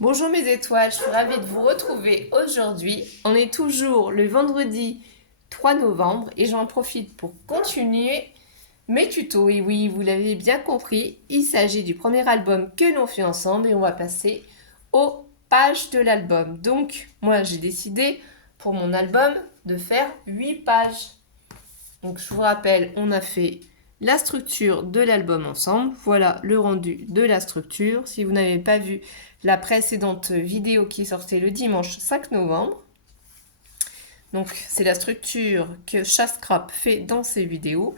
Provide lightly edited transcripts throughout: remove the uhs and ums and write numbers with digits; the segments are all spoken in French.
Bonjour mes étoiles, je suis ravie de vous retrouver aujourd'hui. On est toujours le vendredi 3 novembre et j'en profite pour continuer mes tutos. Et oui, vous l'avez bien compris, il s'agit du premier album que l'on fait ensemble et on va passer aux pages de l'album. Donc, moi j'ai décidé pour mon album de faire 8 pages. Donc, je vous rappelle, on a fait la structure de l'album ensemble. Voilà le rendu de la structure. Si vous n'avez pas vu la précédente vidéo qui sortait le dimanche 5 novembre. Donc, c'est la structure que Chascrap fait dans ses vidéos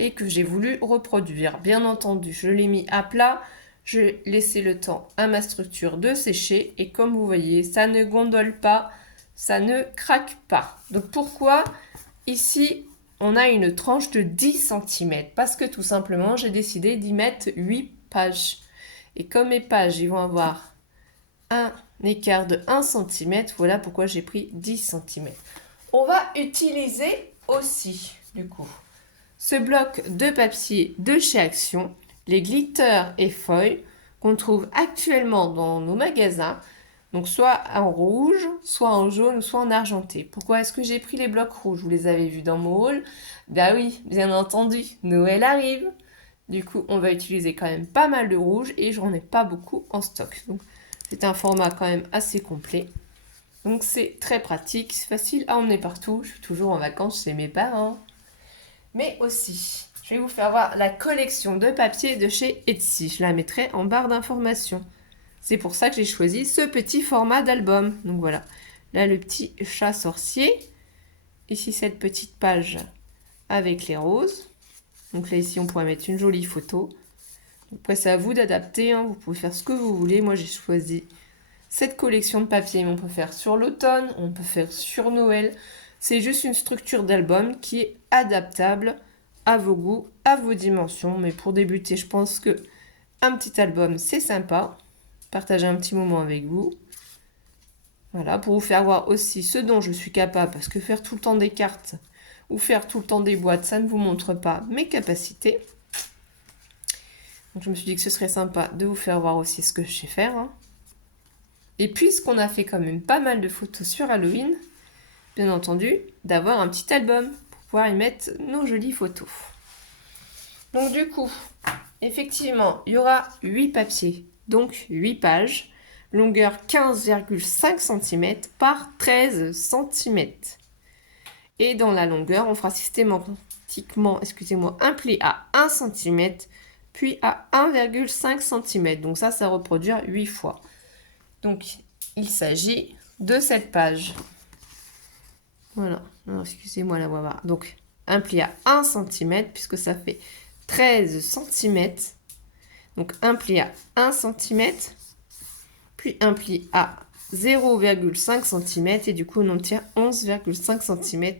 et que j'ai voulu reproduire. Bien entendu, je l'ai mis à plat. Je laissé le temps à ma structure de sécher et comme vous voyez, ça ne gondole pas, ça ne craque pas. Donc, pourquoi ici on a une tranche de 10 cm parce que tout simplement j'ai décidé d'y mettre 8 pages. Et comme mes pages ils vont avoir un écart de 1 cm, voilà pourquoi j'ai pris 10 cm. On va utiliser aussi du coup ce bloc de papier de chez Action, les glitters et feuilles qu'on trouve actuellement dans nos magasins. Donc soit en rouge, soit en jaune, soit en argenté. Pourquoi est-ce que j'ai pris les blocs rouges? Vous les avez vus dans mon haul? Bah oui, bien entendu, Noël arrive. Du coup, on va utiliser quand même pas mal de rouge et j'en ai pas beaucoup en stock. Donc c'est un format quand même assez complet. Donc c'est très pratique, c'est facile à emmener partout. Je suis toujours en vacances chez mes parents. Mais aussi, je vais vous faire voir la collection de papier de chez Etsy. Je la mettrai en barre d'informations. C'est pour ça que j'ai choisi ce petit format d'album. Donc voilà, là le petit chat sorcier. Ici cette petite page avec les roses. Donc là ici on pourrait mettre une jolie photo. Après c'est à vous d'adapter, hein. Vous pouvez faire ce que vous voulez. Moi j'ai choisi cette collection de papier. On peut faire sur l'automne, on peut faire sur Noël. C'est juste une structure d'album qui est adaptable à vos goûts, à vos dimensions. Mais pour débuter, je pense que un petit album c'est sympa. Partager un petit moment avec vous. Voilà, pour vous faire voir aussi ce dont je suis capable, parce que faire tout le temps des cartes ou faire tout le temps des boîtes, ça ne vous montre pas mes capacités. Donc je me suis dit que ce serait sympa de vous faire voir aussi ce que je sais faire. Hein. Et puisqu'on a fait quand même pas mal de photos sur Halloween, bien entendu, d'avoir un petit album pour pouvoir y mettre nos jolies photos. Donc du coup, effectivement, il y aura 8 papiers, donc 8 pages. Longueur 15,5 cm par 13 cm. Et dans la longueur, on fera systématiquement, un pli à 1 cm, puis à 1,5 cm. Donc ça reproduire 8 fois. Donc, il s'agit de cette page. Voilà. Excusez-moi la voix. Donc, un pli à 1 cm, puisque ça fait 13 cm. Donc, un pli à 1 cm, puis un pli à 0,5 cm et du coup on obtient 11,5 cm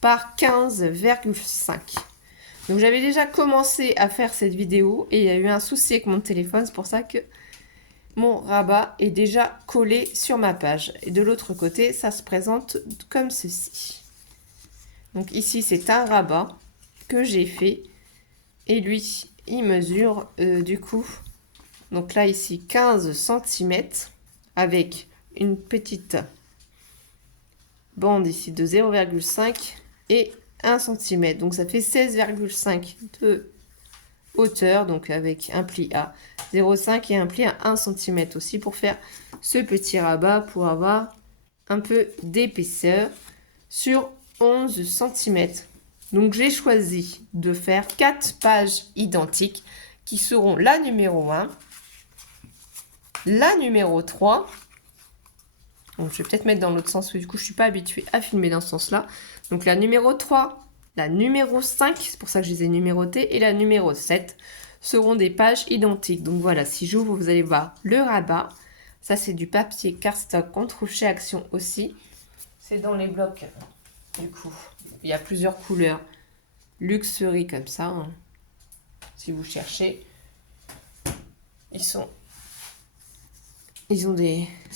par 15,5. Donc j'avais déjà commencé à faire cette vidéo et il y a eu un souci avec mon téléphone, c'est pour ça que mon rabat est déjà collé sur ma page. Et de l'autre côté, ça se présente comme ceci. Donc ici c'est un rabat que j'ai fait et lui il mesure du coup. Donc là, ici, 15 cm avec une petite bande ici de 0,5 et 1 cm. Donc ça fait 16,5 de hauteur, donc avec un pli à 0,5 et un pli à 1 cm aussi pour faire ce petit rabat pour avoir un peu d'épaisseur sur 11 cm. Donc j'ai choisi de faire 4 pages identiques qui seront la numéro 1, la numéro 3, donc je vais peut-être mettre dans l'autre sens, parce que du coup je ne suis pas habituée à filmer dans ce sens-là. Donc la numéro 3, la numéro 5, c'est pour ça que je les ai numérotées, et la numéro 7 seront des pages identiques. Donc voilà, si j'ouvre, vous allez voir le rabat. Ça c'est du papier cardstock qu'on trouve chez Action aussi. C'est dans les blocs, du coup. Il y a plusieurs couleurs. Luxury comme ça, hein. Si vous cherchez. Ils sont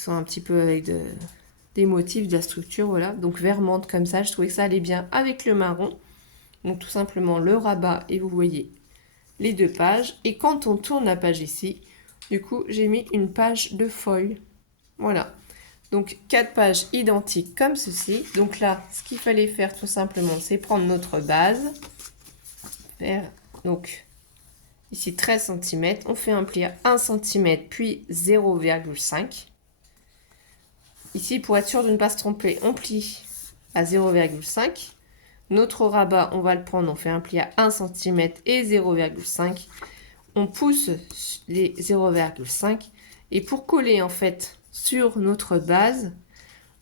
un petit peu avec des motifs de la structure, voilà. Donc vert menthe comme ça, je trouvais que ça allait bien avec le marron. Donc tout simplement le rabat et vous voyez les 2 pages. Et quand on tourne la page ici, du coup j'ai mis une page de feuilles. Voilà. Donc 4 pages identiques comme ceci. Donc là, ce qu'il fallait faire tout simplement, c'est prendre notre base. Faire donc ici 13 cm. On fait un pli à 1 cm puis 0,5. Ici, pour être sûr de ne pas se tromper, on plie à 0,5. Notre rabat, on va le prendre, on fait un pli à 1 cm et 0,5. On pousse les 0,5. Et pour coller en fait sur notre base,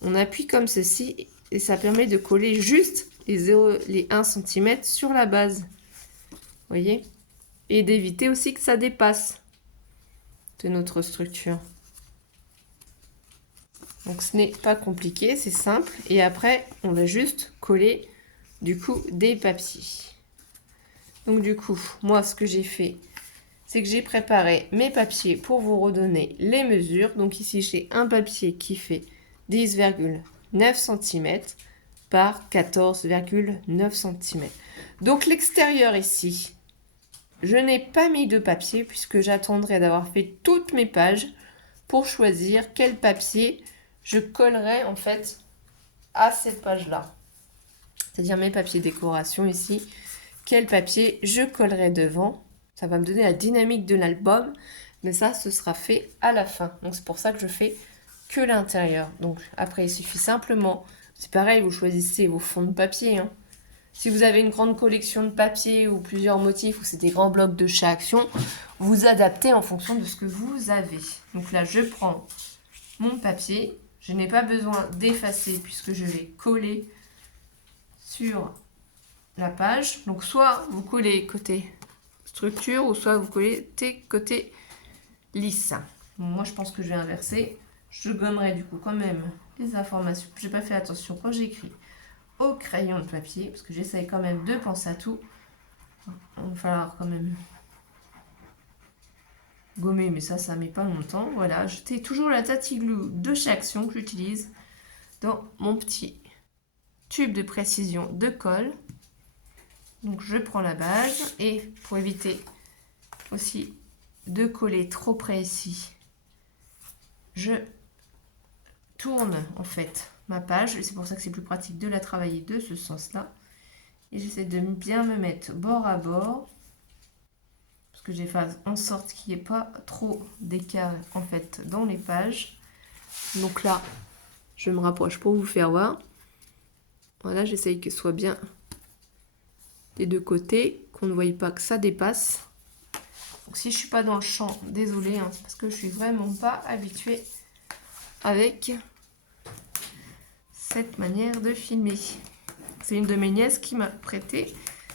on appuie comme ceci et ça permet de coller juste les 1 cm sur la base. Vous voyez? Et d'éviter aussi que ça dépasse de notre structure. Donc ce n'est pas compliqué, c'est simple. Et après, on va juste coller du coup des papiers. Donc du coup, moi ce que j'ai fait, c'est que j'ai préparé mes papiers pour vous redonner les mesures. Donc ici, j'ai un papier qui fait 10,9 cm par 14,9 cm. Donc l'extérieur ici, je n'ai pas mis de papier puisque j'attendrai d'avoir fait toutes mes pages pour choisir quel papier je collerai en fait à cette page-là. C'est-à-dire mes papiers décoration ici. Quel papier je collerai devant. Ça va me donner la dynamique de l'album, mais ça, ce sera fait à la fin. Donc c'est pour ça que je fais que l'intérieur. Donc après, il suffit simplement, c'est pareil, vous choisissez vos fonds de papier. Hein. Si vous avez une grande collection de papier ou plusieurs motifs, ou c'est des grands blocs de chaque action, vous adaptez en fonction de ce que vous avez. Donc là, je prends mon papier. Je n'ai pas besoin d'effacer puisque je vais coller sur la page. Donc soit vous collez côté structure ou soit vous collez côté lisse. Bon, moi je pense que je vais inverser. Je gommerai du coup quand même les informations. J'ai pas fait attention quand j'écris au crayon de papier parce que j'essaye quand même de penser à tout. Il va falloir quand même gommer, mais ça met pas longtemps. Voilà, j'étais toujours la Tati-Glue de chez Action que j'utilise dans mon petit tube de précision de colle. Donc je prends la base et pour éviter aussi de coller trop près ici, je tourne en fait ma page et c'est pour ça que c'est plus pratique de la travailler de ce sens-là. Et j'essaie de bien me mettre bord à bord parce que j'ai fait en sorte qu'il n'y ait pas trop d'écart en fait dans les pages. Donc là, je me rapproche pour vous faire voir. Voilà, j'essaye que ce soit bien des deux côtés, qu'on ne voie pas que ça dépasse. Donc si je suis pas dans le champ, désolée, hein, parce que je suis vraiment pas habituée avec cette manière de filmer. C'est une de mes nièces qui m'a prêté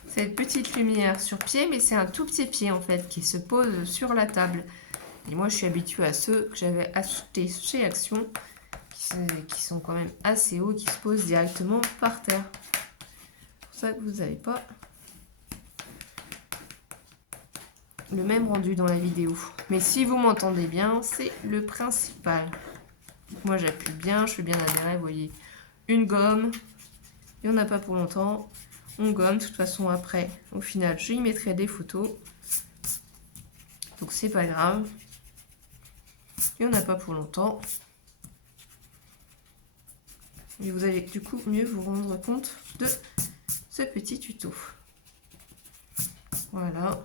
cette petite lumière sur pied, mais c'est un tout petit pied en fait qui se pose sur la table. Et moi je suis habituée à ceux que j'avais achetés chez Action, qui sont quand même assez hauts, qui se posent directement par terre. C'est pour ça que vous n'avez pas le même rendu dans la vidéo. Mais si vous m'entendez bien, c'est le principal. Moi j'appuie bien, je fais bien adhérer, vous voyez. Une gomme, il n'y en a pas pour longtemps. On gomme, de toute façon après, au final, je y mettrai des photos. Donc c'est pas grave. Il n'y en a pas pour longtemps. Et vous allez du coup mieux vous rendre compte de ce petit tuto. Voilà.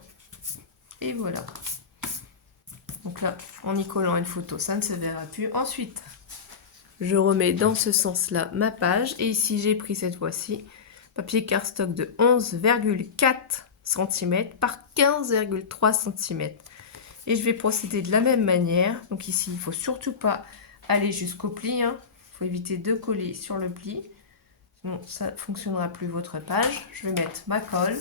Et voilà. Donc là, en y collant une photo, ça ne se verra plus. Ensuite, je remets dans ce sens-là ma page. Et ici, j'ai pris cette fois-ci papier cardstock de 11,4 cm par 15,3 cm. Et je vais procéder de la même manière. Donc ici, il ne faut surtout pas aller jusqu'au pli. Il faut éviter de coller sur le pli. Sinon, ça ne fonctionnera plus votre page. Je vais mettre ma colle.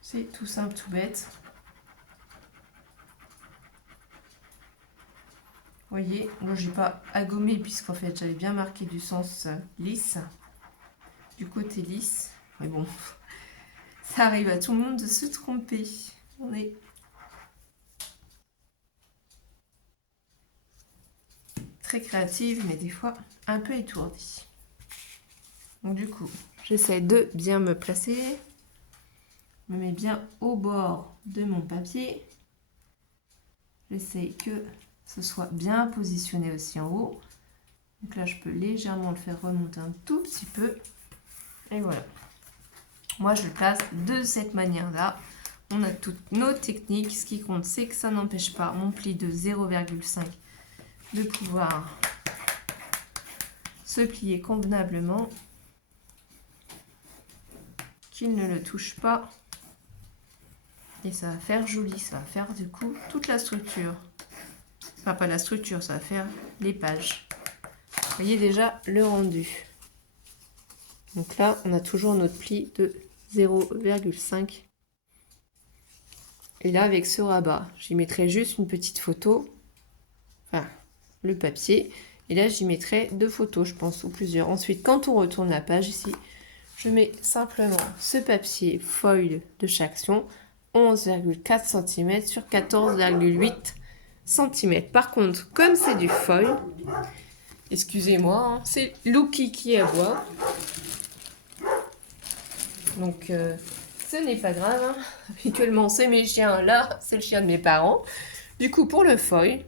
C'est tout simple, tout bête. Vous voyez, moi j'ai pas à gommer puisqu'en fait j'avais bien marqué du sens lisse, du côté lisse. Mais bon, ça arrive à tout le monde de se tromper. On est très créative, mais des fois un peu étourdie. Donc du coup, j'essaie de bien me placer. Je me mets bien au bord de mon papier. J'essaie que ce soit bien positionné aussi en haut. Donc là, je peux légèrement le faire remonter un tout petit peu. Et voilà. Moi, je le place de cette manière-là. On a toutes nos techniques. Ce qui compte, c'est que ça n'empêche pas mon pli de 0,5 de pouvoir se plier convenablement. Qu'il ne le touche pas. Et ça va faire joli. Ça va faire du coup toute la structure. Enfin, pas la structure, ça va faire les pages. Vous voyez déjà le rendu. Donc là, on a toujours notre pli de 0,5. Et là, avec ce rabat, j'y mettrai juste une petite photo. Enfin, le papier. Et là, j'y mettrai 2 photos, je pense, ou plusieurs. Ensuite, quand on retourne la page ici, je mets simplement ce papier foil de Chaction, 11,4 cm sur 14,8 cm. Par contre, comme c'est du foil, excusez-moi, hein, c'est Lucky qui aboie. Donc, ce n'est pas grave. Hein. Habituellement, c'est mes chiens. Là, c'est le chien de mes parents. Du coup, pour le foil,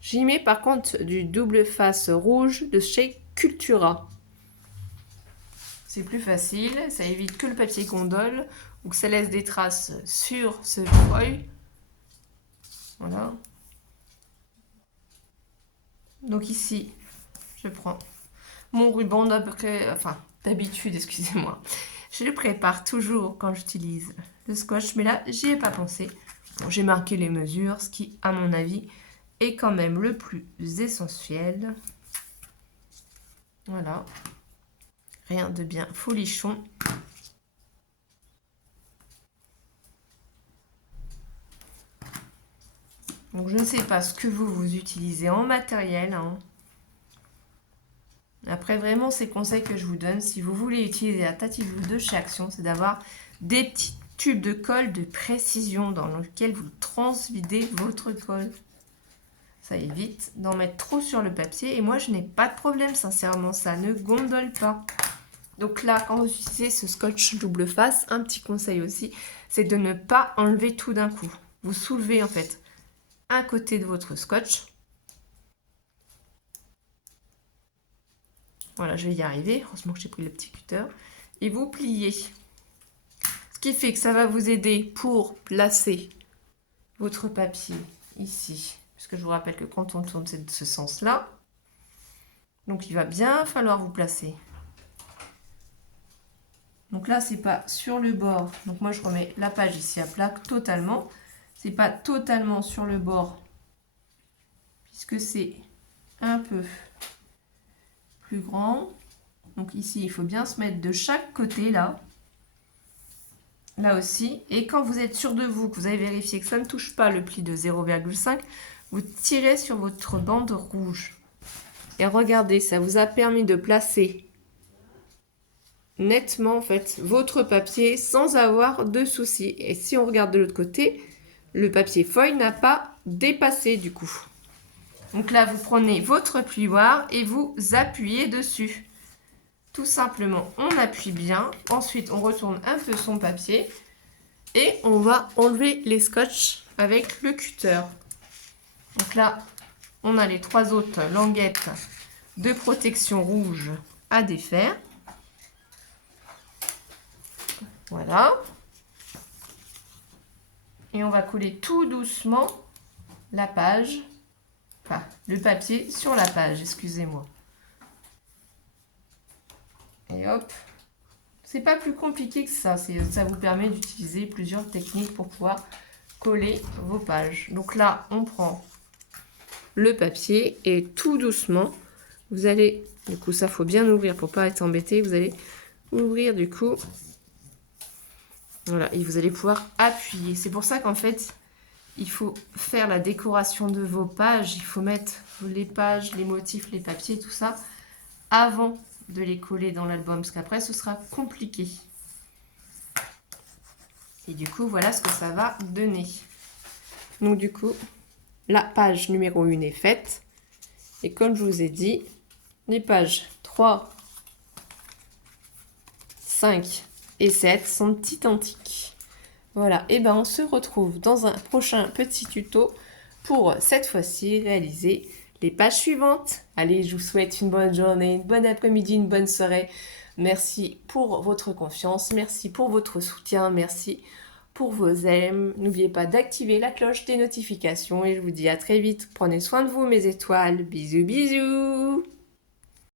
j'y mets par contre du double face rouge de chez Cultura. C'est plus facile. Ça évite que le papier gondole ou que ça laisse des traces sur ce foil. Voilà. Donc ici, je prends mon ruban d'habitude, excusez-moi. Je le prépare toujours quand j'utilise le scotch, mais là, j'y ai pas pensé. Bon, j'ai marqué les mesures, ce qui, à mon avis, est quand même le plus essentiel. Voilà. Rien de bien folichon. Donc, je ne sais pas ce que vous utilisez en matériel, hein. Après, vraiment, ces conseils que je vous donne, si vous voulez utiliser la Tati-Glue de chez Action, c'est d'avoir des petits tubes de colle de précision dans lequel vous transvidez votre colle. Ça évite d'en mettre trop sur le papier. Et moi, je n'ai pas de problème, sincèrement, ça ne gondole pas. Donc là, quand vous utilisez ce scotch double face, un petit conseil aussi, c'est de ne pas enlever tout d'un coup. Vous soulevez en fait un côté de votre scotch. Voilà, je vais y arriver. Heureusement que j'ai pris le petit cutter. Et vous pliez. Ce qui fait que ça va vous aider pour placer votre papier ici. Parce que je vous rappelle que quand on tourne, c'est de ce sens-là. Donc, il va bien falloir vous placer. Donc là, c'est pas sur le bord. Donc moi, je remets la page ici à plat totalement. C'est pas totalement sur le bord. Puisque c'est un peu plus grand. Donc ici, il faut bien se mettre de chaque côté, là. Là aussi. Et quand vous êtes sûr de vous, que vous avez vérifié que ça ne touche pas le pli de 0,5, vous tirez sur votre bande rouge. Et regardez, ça vous a permis de placer nettement, en fait, votre papier sans avoir de soucis. Et si on regarde de l'autre côté, le papier foil n'a pas dépassé, du coup. Donc là, vous prenez votre plioir et vous appuyez dessus. Tout simplement, on appuie bien. Ensuite, on retourne un peu son papier. Et on va enlever les scotch avec le cutter. Donc là, on a les 3 autres languettes de protection rouge à défaire. Voilà. Et on va coller tout doucement la page. Enfin, le papier sur la page, excusez-moi. Et hop. C'est pas plus compliqué que ça. Ça vous permet d'utiliser plusieurs techniques pour pouvoir coller vos pages. Donc là, on prend le papier et tout doucement, vous allez, du coup, ça faut bien ouvrir pour pas être embêté. Vous allez ouvrir du coup. Voilà, et vous allez pouvoir appuyer. C'est pour ça qu'en fait, il faut faire la décoration de vos pages. Il faut mettre les pages, les motifs, les papiers, tout ça, avant de les coller dans l'album. Parce qu'après, ce sera compliqué. Et du coup, voilà ce que ça va donner. Donc du coup, la page numéro 1 est faite. Et comme je vous ai dit, les pages 3, 5 et 7 sont identiques. Voilà, et ben on se retrouve dans un prochain petit tuto pour cette fois-ci réaliser les pages suivantes. Allez, je vous souhaite une bonne journée, une bonne après-midi, une bonne soirée. Merci pour votre confiance, merci pour votre soutien, merci pour vos aimes. N'oubliez pas d'activer la cloche des notifications et je vous dis à très vite. Prenez soin de vous mes étoiles. Bisous bisous.